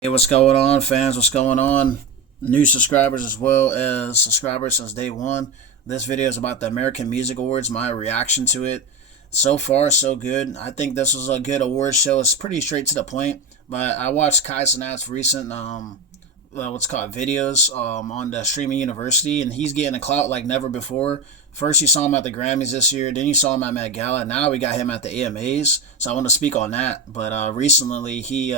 Hey, what's going on, fans? What's going on? New subscribers as well as subscribers since day one. This video is about the American Music Awards, my reaction to it. So far, so good. I think this was a good award show. It's pretty straight to the point. But I watched Kai Cenat's recent what's called videos on the Streaming University, and he's getting a clout like never before. First, you saw him at the Grammys this year, then you saw him at Met Gala. Now we got him at the AMAs. So I want to speak on that. But recently he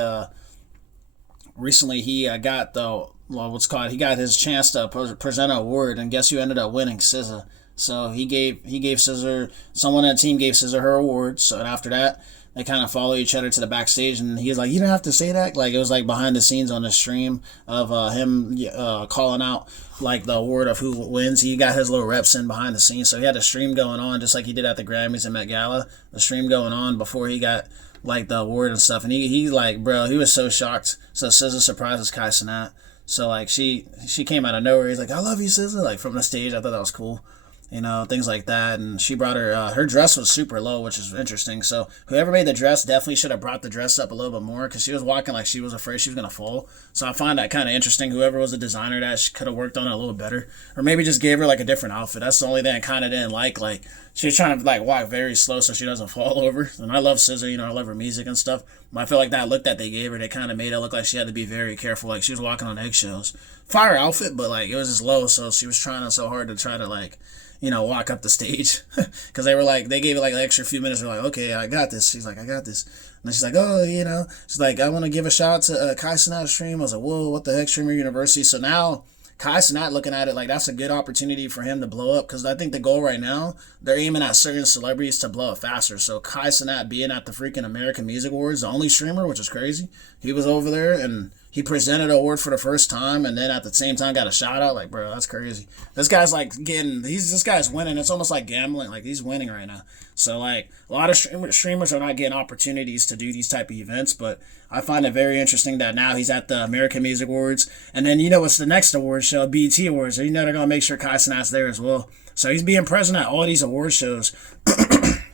got the what's called he got his chance to present an award, and guess who ended up winning? SZA. So he gave SZA, someone on the team gave SZA her award. So and after that, they kind of follow each other to the backstage, and he's like, "You don't have to say that." Like it was like behind the scenes on the stream of him calling out like the award of who wins. He got his little reps in behind the scenes, so he had a stream going on just like he did at the Grammys and Met Gala. The stream going on before he got like the award and stuff, and he like, bro, he was so shocked. So SZA surprises Kai Cenat. So like she came out of nowhere. He's like, "I love you, SZA," like from the stage. I thought that was cool, things like that. And she brought her dress was super low, which is interesting. So whoever made the dress definitely should have brought the dress up a little bit more, because she was walking like she was afraid she was gonna fall. So I find that kind of interesting. Whoever was the designer, that she could have worked on it a little better, or maybe just gave her like a different outfit. That's the only thing I kind of didn't like she was trying to like walk very slow so she doesn't fall over. And I love SZA, I love her music and stuff. But I feel like that look that they gave her, they kind of made it look like she had to be very careful, like she was walking on eggshells. Fire outfit, but like it was just low, so she was trying so hard to try to like walk up the stage, because they gave it like an extra few minutes. They're like, "Okay, I got this." She's like, "I got this," and then she's like, "Oh, she's like, I want to give a shout out to Kai Cenat stream." I was like, "Whoa, what the heck, Streamer University?" So now Kai Cenat looking at it like that's a good opportunity for him to blow up, because I think the goal right now, they're aiming at certain celebrities to blow up faster. So Kai Cenat being at the freaking American Music Awards, the only streamer, which is crazy, he was over there and he presented an award for the first time, and then at the same time got a shout out. Like, bro, that's crazy. This guy's like this guy's winning. It's almost like gambling. Like he's winning right now. So like a lot of streamers are not getting opportunities to do these type of events, but I find it very interesting that now he's at the American Music Awards, and then what's the next award show? BET Awards. So they're gonna make sure Kai Cenat's there as well. So he's being present at all these award shows,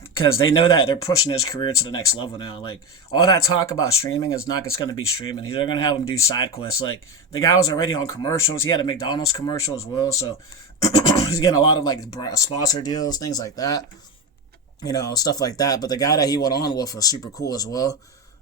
because they know that they're pushing his career to the next level now. Like all that talk about streaming is not just going to be streaming. They're going to have him do side quests. Like the guy was already on commercials. He had a McDonald's commercial as well. So he's getting a lot of like sponsor deals, things like that. Stuff like that. But the guy that he went on with was super cool as well,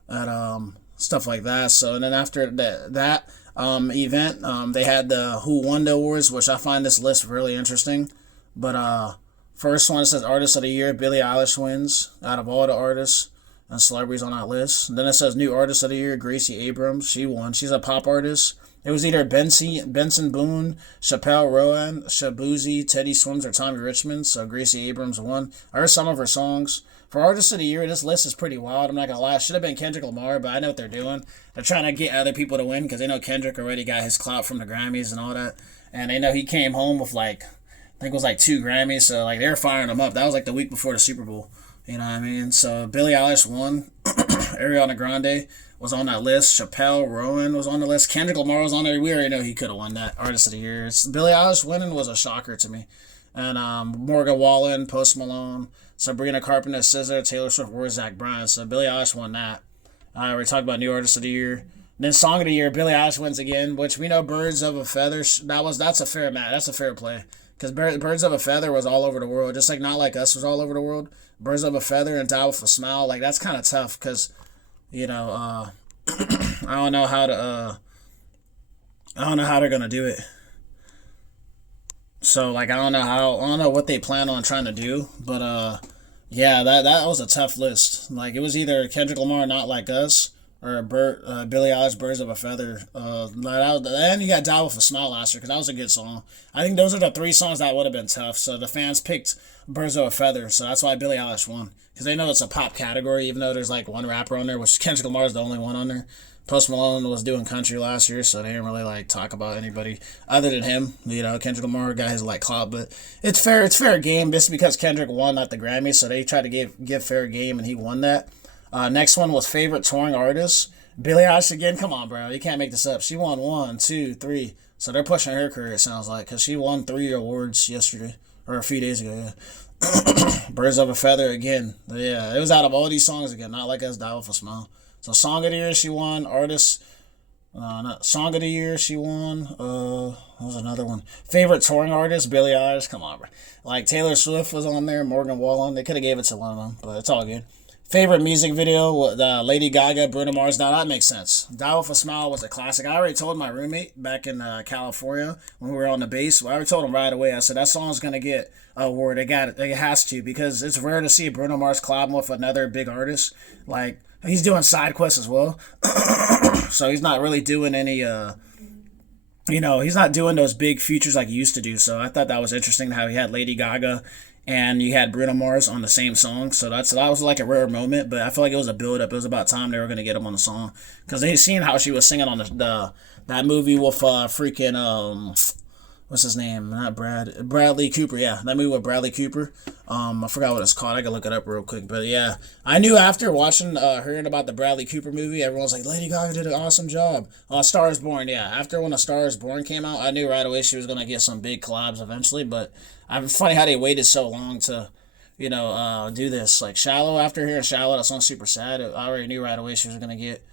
and stuff like that. So and then after that event, they had the Who Won the Awards, which I find this list really interesting. But first one, it says Artist of the Year. Billie Eilish wins out of all the artists and celebrities on that list. And then it says New Artist of the Year. Gracie Abrams. She won. She's a pop artist. It was either Benson Boone, Chappelle Rowan, Shabuzi, Teddy Swims, or Tommy Richmond. So Gracie Abrams won. I heard some of her songs. For Artist of the Year, this list is pretty wild. I'm not going to lie. It should have been Kendrick Lamar, but I know what they're doing. They're trying to get other people to win, because they know Kendrick already got his clout from the Grammys and all that. And they know he came home with like, I think it was like 2 Grammys, so like they were firing him up. That was like the week before the Super Bowl. You know what I mean? So Billie Eilish won. Ariana Grande was on that list. Chappelle Rowan was on the list. Kendrick Lamar was on there. We already know he could have won that Artist of the Year. Billie Eilish winning was a shocker to me. And Morgan Wallen, Post Malone, Sabrina Carpenter, SZA, Taylor Swift, or Zach Bryan. So Billie Eilish won that. I already talked about New Artist of the Year. Then Song of the Year, Billie Eilish wins again, which we know Birds of a Feather. That's a fair match. That's a fair play. Because Birds of a Feather was all over the world, just like Not Like Us was all over the world. Birds of a Feather and Die with a Smile, like that's kind of tough, because I don't know how to I don't know how they're gonna do it. So like I don't know what they plan on trying to do, but yeah, that was a tough list. Like it was either Kendrick Lamar, Not Like Us, or Billie Eilish, Birds of a Feather. And you got Die with a Smile last year, because that was a good song. I think those are the 3 songs that would have been tough. So the fans picked Birds of a Feather, so that's why Billie Eilish won, because they know it's a pop category, even though there's like one rapper on there, which Kendrick Lamar is the only one on there. Post Malone was doing country last year, so they didn't really like talk about anybody other than him. Kendrick Lamar got his like clout, but it's fair. It's fair game. Just because Kendrick won at the Grammys, so they tried to give fair game, and he won that. Next one was favorite touring artist. Billie Eilish again. Come on, bro. You can't make this up. She won 1, 2, 3. So they're pushing her career, it sounds like, because she won 3 awards yesterday, or a few days ago, yeah. Birds of a Feather again. Yeah, it was out of all these songs again. Not Like Us, Die with a Smile. So Song of the Year, she won. Artist Song of the Year, she won. What was another one? Favorite touring artist, Billie Eilish. Come on, bro. Like Taylor Swift was on there, Morgan Wallen. They could have gave it to one of them, but it's all good. Favorite music video, Lady Gaga, Bruno Mars. Now that makes sense. Die with a Smile was a classic. I already told my roommate back in California when we were on the base. I already told him right away. I said that song's gonna get a award. It got it. It has to because it's rare to see Bruno Mars collab with another big artist. Like he's doing side quests as well, so he's not really doing any. He's not doing those big features like he used to do. So I thought that was interesting how he had Lady Gaga and you had Bruno Mars on the same song. So that was like a rare moment, but I feel like it was a build up. It was about time they were gonna get him on the song because they seen how she was singing on the that movie with freaking what's his name? Not Bradley Cooper. Yeah, that movie with Bradley Cooper. I forgot what it's called. I can look it up real quick. But yeah, I knew after watching, hearing about the Bradley Cooper movie, everyone's like, Lady Gaga did an awesome job. Star is Born. Yeah, after when A Star is Born came out, I knew right away she was gonna get some big collabs eventually. But it's funny how they waited so long to, do this. Like Shallow. After hearing Shallow, that song's super sad. I already knew right away she was gonna get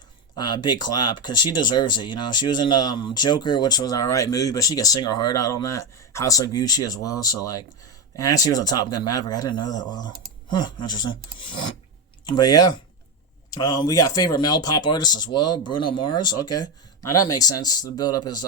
big collab because she deserves it. She was in Joker, which was an alright movie, but she could sing her heart out on that. House of Gucci as well. So like, and she was a Top Gun Maverick. I didn't know that. Well, interesting. But yeah, we got favorite male pop artist as well. Bruno Mars. Okay, now that makes sense. The build up is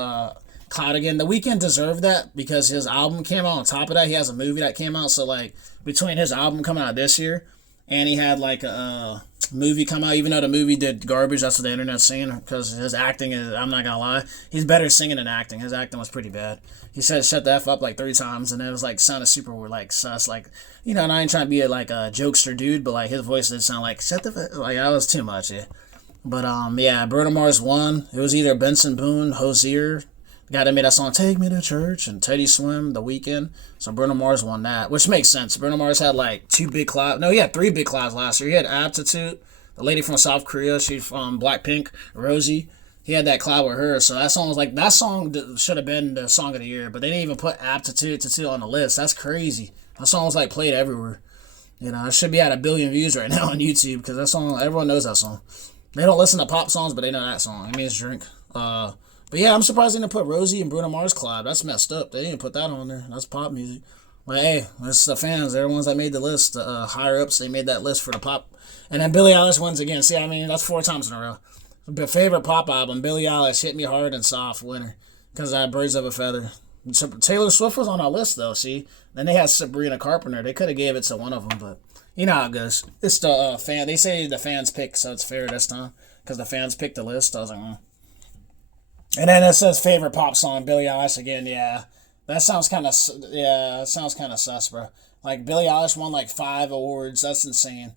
Cloud again. The Weeknd deserved that because his album came out. On top of that, he has a movie that came out. So like between his album coming out this year and he had like a movie come out, even though the movie did garbage, that's what the internet's saying, because his acting is, I'm not gonna lie, he's better singing than acting. His acting was pretty bad. He said shut the F up like 3 times, and it was like sounded super like sus, like, and I ain't trying to be like a jokester dude, but like his voice did sound like shut the like that was too much, yeah. But yeah, Bruno Mars won. It was either Benson Boone, Hosier, the guy that made that song Take Me to Church, and Teddy Swim, The Weeknd. So Bruno Mars won that, which makes sense. Bruno Mars had like 2 big collabs. No, he had 3 big collabs last year. He had Aptitude, the lady from South Korea. She's from Blackpink, Rosie. He had that collab with her. So that song was like, that song should have been the song of the year, but they didn't even put Aptitude on the list. That's crazy. That song was like played everywhere. It should be at 1 billion views right now on YouTube because that song, everyone knows that song. They don't listen to pop songs, but they know that song. It means drink. But yeah, I'm surprised they didn't put Rosie and Bruno Mars collab. That's messed up. They didn't put that on there. That's pop music. But hey, it's the fans. They're the ones that made the list. The higher ups, they made that list for the pop. And then Billie Eilish wins again. See, that's 4 times in a row. The favorite pop album, Billie Eilish, Hit Me Hard and Soft, winner. Because I had Birds of a Feather. So Taylor Swift was on our list, though, see? Then they had Sabrina Carpenter. They could have gave it to one of them, but you know how it goes. It's the fan. They say the fans pick, so it's fair this time. Because the fans picked the list. I was like, And then it says favorite pop song, Billie Eilish again. Yeah, that sounds kind of sus, bro. Like Billie Eilish won like 5 awards. That's insane.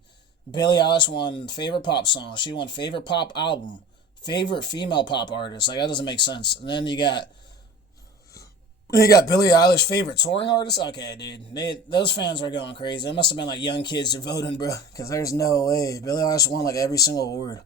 Billie Eilish won favorite pop song. She won favorite pop album, favorite female pop artist. Like that doesn't make sense. And then you got Billie Eilish favorite touring artist. Okay, dude, those fans are going crazy. It must have been like young kids voting, bro. Because there's no way Billie Eilish won like every single award.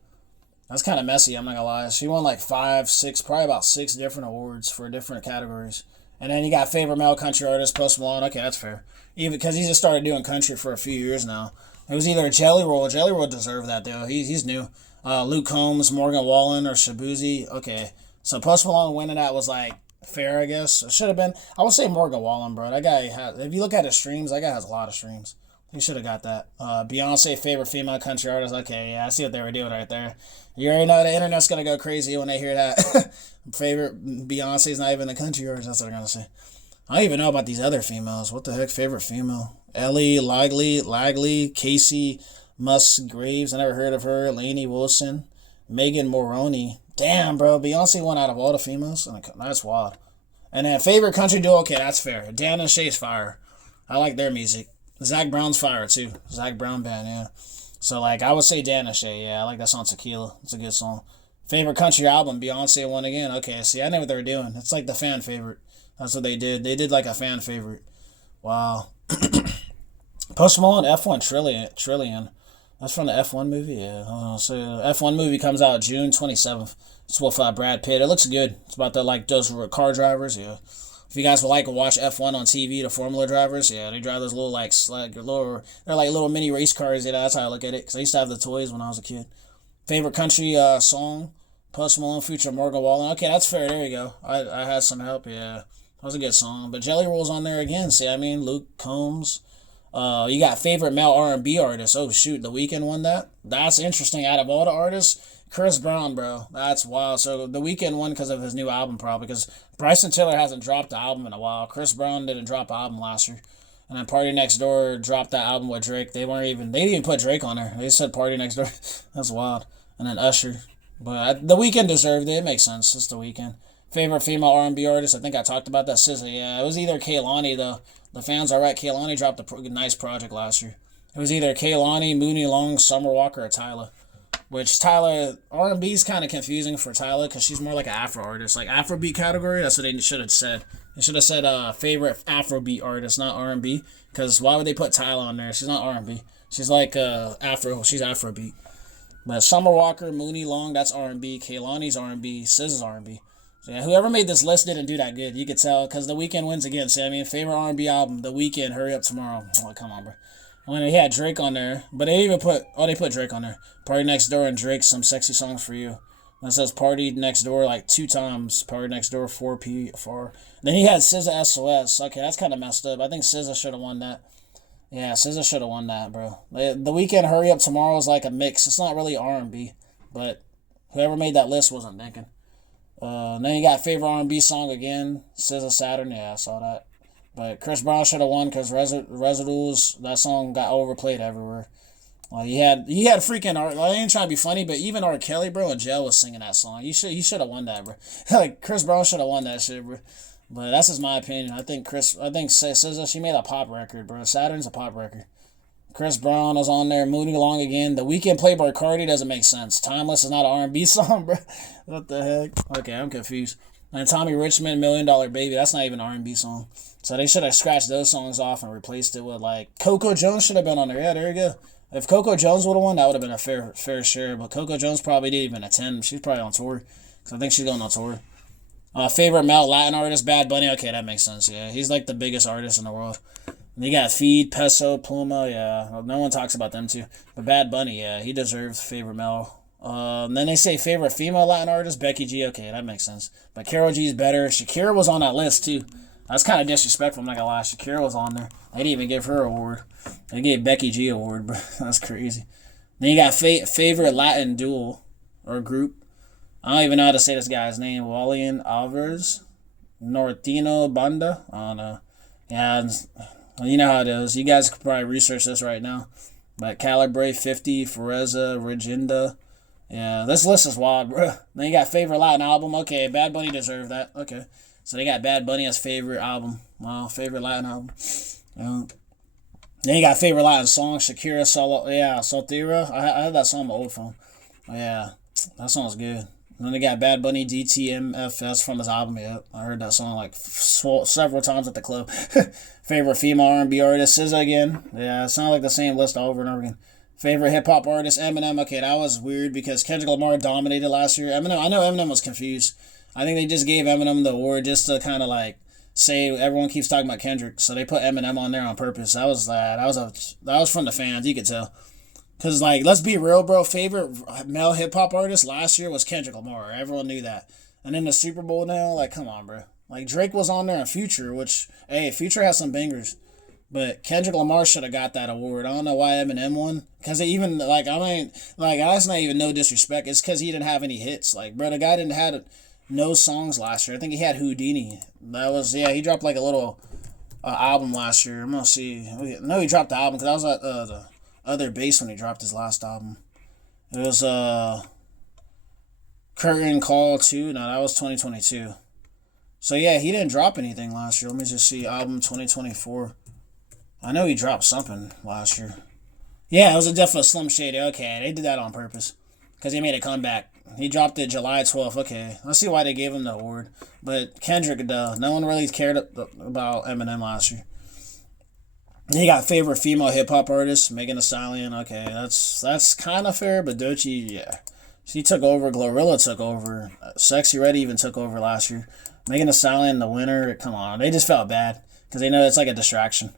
That's kind of messy, I'm not gonna lie. She won like 5, 6, probably about 6 different awards for different categories. And then you got favorite male country artist, Post Malone. Okay, that's fair. Even because he just started doing country for a few years now. It was either Jelly Roll. Jelly Roll deserved that, though. He's new. Luke Combs, Morgan Wallen, or Shabuzi. Okay. So Post Malone winning that was like fair, I guess. It should have been. I would say Morgan Wallen, bro. That guy if you look at his streams, that guy has a lot of streams. He should have got that. Beyonce, favorite female country artist. Okay, yeah, I see what they were doing right there. You already know the internet's going to go crazy when they hear that. Favorite Beyonce's not even a country artist. That's what they're going to say. I don't even know about these other females. What the heck? Favorite female? Ellie, Lagley, Casey Musgraves. I never heard of her. Lainey Wilson. Megan Moroney. Damn, bro. Beyonce won out of all the females. That's wild. And then favorite country duo. Okay, that's fair. Dan and Shay's fire. I like their music. Zach Brown's fire, too. Zach Brown band, yeah. So, like, I would say Dan and Shay. Yeah, I like that song Tequila. It's a good song. Favorite country album, Beyonce won again. Okay, see, I know what they were doing. It's like the fan favorite. That's what they did. They did like a fan favorite. Wow. Post Malone, F1 Trillion. That's from the F1 movie? Yeah. So F1 movie comes out June 27th. It's with Brad Pitt. It looks good. It's about like those car drivers, yeah. If you guys would like to watch F1 on TV, the Formula drivers, yeah, they drive those little they're like little mini race cars. That's how I look at it. Because I used to have the toys when I was a kid. Favorite country song, Post Malone feature Morgan Wallen. Okay, that's fair. There you go. I had some help. Yeah, that was a good song. But Jelly Roll's on there again. See, I mean, Luke Combs. You got favorite male R&B artist. Oh shoot, The Weeknd won that. That's interesting. Out of all the artists, Chris Brown, bro, that's wild. So The Weeknd won because of his new album, probably because Bryson Tiller hasn't dropped the album in a while. Chris Brown didn't drop an album last year, and then Party Next Door dropped that album with Drake. They didn't even put Drake on there. They said Party Next Door. That's wild. And then Usher, but The Weeknd deserved it. It makes sense. It's The Weeknd. Favorite female R&B artist? I think I talked about that. SZA. Yeah, it was either Kehlani though. The fans are right. Kehlani dropped a nice project last year. It was either Kehlani, Moonie Long, Summer Walker, or Tyla. Which Tyla, R&B is kind of confusing for Tyla because she's more like an Afro artist. Like Afrobeat category, that's what they should have said. They should have said favorite Afrobeat artist, not R&B. Because why would they put Tyla on there? She's not R&B. She's like Afro. She's Afrobeat. But Summer Walker, Moonie Long, that's R&B. Kehlani's R&B. SZA's R&B. So yeah, whoever made this list didn't do that good. You could tell because The Weeknd wins again. See, I mean, favorite R&B album, The Weeknd, Hurry Up Tomorrow. Oh, come on, bro. When they had Drake on there, but they put Drake on there. Party Next Door and Drake, Some Sexy Songs for You. And it says Party Next Door like 2 times. Party Next Door 4P4. Then he had SZA SOS. Okay, that's kind of messed up. I think SZA should have won that. Yeah, SZA should have won that, bro. The Weeknd Hurry Up Tomorrow is like a mix. It's not really R&B, but whoever made that list wasn't thinking. Then you got favorite R&B song again, SZA Saturn. Yeah, I saw that. But Chris Brown should have won because Residuals, that song got overplayed everywhere. Well, he had freaking I ain't trying to be funny, but even R. Kelly, bro, in jail was singing that song. He should have won that, bro. Like Chris Brown should have won that shit, bro. But that's just my opinion. I think SZA, she made a pop record, bro. Saturn's a pop record. Chris Brown was on there, Mooney Long again. The Weeknd Playboy Cardi doesn't make sense. Timeless is not an R&B song, bro. What the heck? Okay, I'm confused. And Tommy Richmond, $1 Million Baby, that's not even an R&B song. So they should have scratched those songs off and replaced it with like Coco Jones should have been on there. Yeah, there you go. If Coco Jones would have won, that would have been a fair share. But Coco Jones probably didn't even attend. She's probably on tour. Because I think she's going on tour. Favorite male Latin artist, Bad Bunny. Okay, that makes sense. Yeah, he's like the biggest artist in the world. And you got Feed, Peso, Pluma. Yeah, well, no one talks about them too. But Bad Bunny, yeah, he deserves favorite male. Then they say favorite female Latin artist, Becky G. Okay, that makes sense. But Karol G is better. Shakira was on that list too. That's kind of disrespectful, I'm not gonna lie. Shakira was on there. They didn't even give her an award. They gave Becky G an award, bro. That's crazy. Then you got favorite Latin duo or group. I don't even know how to say this guy's name. Wallen Alvarez, Nortino Banda. I don't know. Yeah, you know how it is. You guys could probably research this right now. But Calibre 50, Fereza, Reginda. Yeah, this list is wild, bro. Then you got favorite Latin album. Okay, Bad Bunny deserved that. Okay. So they got Bad Bunny as favorite album. Wow, favorite Latin album. Yeah. Then you got favorite Latin song, Shakira, Soltera. I had that song on my old phone. Oh, yeah, that song's good. And then they got Bad Bunny, DTMFS from his album. Yeah, I heard that song like several times at the club. Favorite female R&B artist, SZA again. Yeah, it sounds like the same list over and over again. Favorite hip-hop artist, Eminem. Okay, that was weird because Kendrick Lamar dominated last year. I know Eminem was confused. I think they just gave Eminem the award just to kind of like say everyone keeps talking about Kendrick, so they put Eminem on there on purpose. That was from the fans. You could tell. Cause like, let's be real, bro. Favorite male hip hop artist last year was Kendrick Lamar. Everyone knew that. And in the Super Bowl now, like, come on, bro. Like Drake was on there in Future, which Future has some bangers. But Kendrick Lamar should have got that award. I don't know why Eminem won. Because that's not even no disrespect. It's because he didn't have any hits. Like, bro, the guy didn't have no songs last year. I think he had Houdini. He dropped like a little album last year. I'm going to see. No, he dropped the album because that was at the other bass when he dropped his last album. It was Curtain Call 2. No, that was 2022. So, yeah, he didn't drop anything last year. Let me just see. Album 2024. I know he dropped something last year. Yeah, it was a definite Slim Shady. Okay, they did that on purpose. Because he made a comeback. He dropped it July 12th. Okay, let's see why they gave him the award. But Kendrick, no one really cared about Eminem last year. He got favorite female hip-hop artist, Megan Thee Stallion. Okay, that's kind of fair, but Doechii, yeah. She took over. Glorilla took over. Sexy Red even took over last year. Megan Thee Stallion, the winner. Come on, they just felt bad. Because they know it's like a distraction.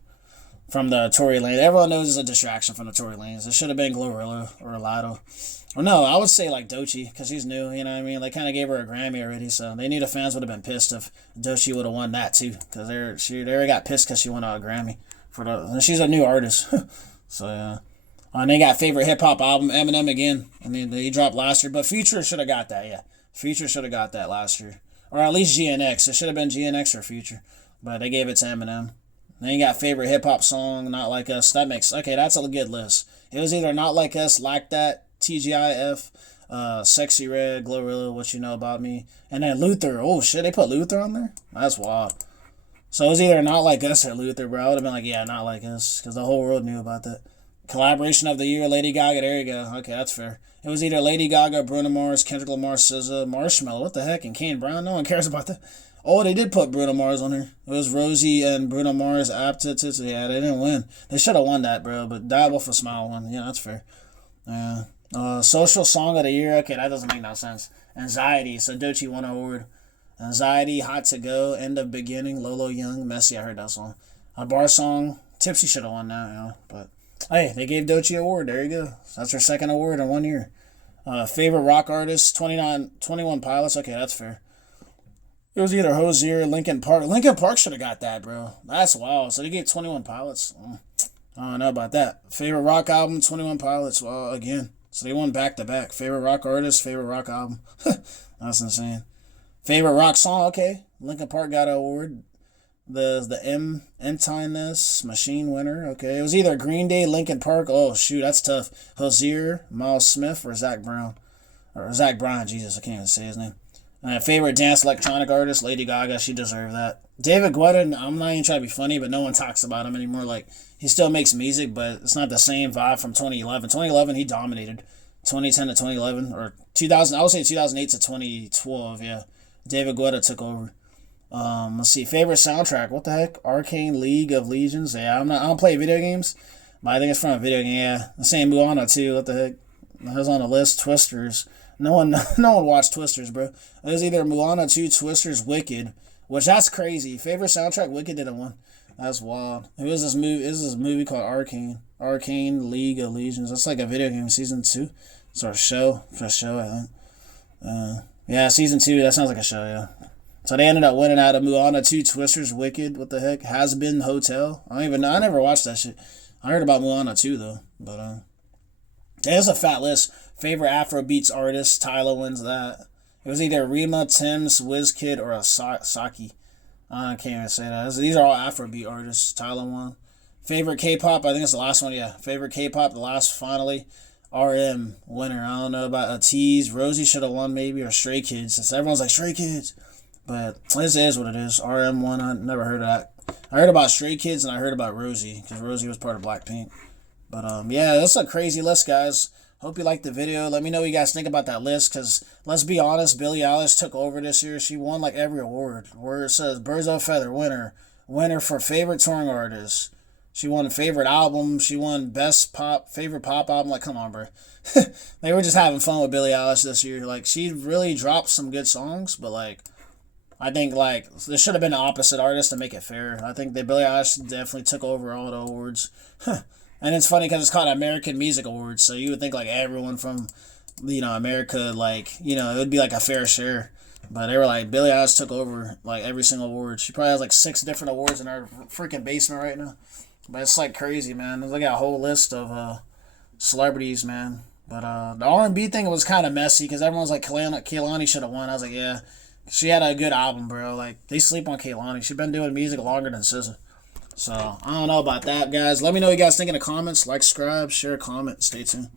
from the Tory Lanez. Everyone knows it's a distraction from the Tory Lanez. It should have been Glorilla or Lotto. Or no, I would say like Doechii because she's new. You know what I mean? They kind of gave her a Grammy already, so they knew the fans would have been pissed if Doechii would have won that too. Because they already got pissed because she won a Grammy for the. And she's a new artist, so yeah. And they got favorite hip hop album Eminem again. I mean, he dropped last year, but Future should have got that. Yeah, Future should have got that last year, or at least GNX. It should have been GNX or Future, but they gave it to Eminem. Then you got favorite hip hop song, Not Like Us. That's a good list. It was either Not Like Us, Like That, TGIF, Sexy Red, Glorilla, What You Know About Me, and then Luther. Oh shit, they put Luther on there? That's wild. So it was either Not Like Us or Luther, bro. I would have been like, yeah, Not Like Us, because the whole world knew about that. Collaboration of the year, Lady Gaga. There you go. Okay, that's fair. It was either Lady Gaga, Bruno Mars, Kendrick Lamar, SZA, Marshmello. What the heck? And Kane Brown. No one cares about that. Oh, they did put Bruno Mars on here. It was Rosie and Bruno Mars. Yeah, they didn't win. They should have won that, bro. But Die Wolf a Smile won. Yeah, that's fair. Yeah. Social Song of the Year. Okay, that doesn't make no sense. Anxiety. So Doechii won an award. Anxiety, Hot to Go, End of Beginning, Lolo Young, Messy. I heard that song. A bar song. Tipsy should have won that, you know. But hey, they gave Doechii an award. There you go. That's her second award in 1 year. Favorite rock artist, 21 Pilots. Okay, that's fair. It was either Hozier, Linkin Park. Linkin Park should have got that, bro. That's wild. So they gave 21 Pilots. I don't know about that. Favorite rock album, 21 Pilots. Well, again. So they won back to back. Favorite rock artist, favorite rock album. That's insane. Favorite rock song, okay. Linkin Park got an award. The Emptiness Machine winner, okay. It was either Green Day, Linkin Park. Oh shoot, that's tough. Hozier, Miles Smith, or Zach Brown. Or Zach Bryan, Jesus, I can't even say his name. Favorite dance electronic artist, Lady Gaga. She deserved that. David Guetta, I'm not even trying to be funny, but no one talks about him anymore. Like, he still makes music, but it's not the same vibe from 2011. 2011, he dominated. 2010 to 2011, or 2000, I would say 2008 to 2012, yeah. David Guetta took over. Let's see. Favorite soundtrack. What the heck? Arcane League of Legions. Yeah, I don't play video games, but I think it's from a video game. Yeah, the same Moana too. What the heck? That was on the list. Twisters. No one watched Twisters, bro. It was either Moana 2, Twisters, Wicked, which that's crazy. Favorite soundtrack. Wicked didn't win. That's wild. It was this movie. This is a movie called Arcane League of Legions. That's like a video game season 2. It's a show. I think. Yeah, season 2. That sounds like a show. Yeah. So they ended up winning out of Moana 2, Twisters, Wicked, what the heck, Has Been Hotel. I don't even know. I never watched that shit. I heard about Moana 2, though. But, yeah, it's a fat list. Favorite Afrobeats artist, Tyla wins that. It was either Rima, Tim's, Wizkid, or Saki. I can't even say that. These are all Afrobeat artists. Tyla won. Favorite K-pop, I think it's the last one, yeah. Favorite K-pop, the last, finally. RM, winner. I don't know about a Tease. Rosie should have won, maybe, or Stray Kids. Since everyone's like, Stray Kids. But this is what it is. RM1, I never heard of that. I heard about Stray Kids and I heard about Rosie, because Rosie was part of Blackpink. But yeah, that's a crazy list, guys. Hope you liked the video. Let me know what you guys think about that list, because let's be honest, Billie Eilish took over this year. She won like every award. Where it says Birds of a Feather, winner for favorite touring artist. She won favorite album. She won favorite pop album. Like, come on, bro. They were just having fun with Billie Eilish this year. Like, she really dropped some good songs, but like, I think, like, there should have been an opposite artist to make it fair. I think that Billie Eilish definitely took over all the awards. And it's funny because it's called American Music Awards, so you would think, like, everyone from, America, like, it would be, like, a fair share. But they were like, Billie Eilish took over, like, every single award. She probably has, like, 6 different awards in her freaking basement right now. But it's, like, crazy, man. They got a whole list of celebrities, man. But the R&B thing was kind of messy because everyone's like, Kehlani should have won. I was like, yeah. She had a good album, bro. Like, they sleep on Kehlani. She's been doing music longer than SZA. So, I don't know about that, guys. Let me know what you guys think in the comments. Like, subscribe, share, comment. Stay tuned.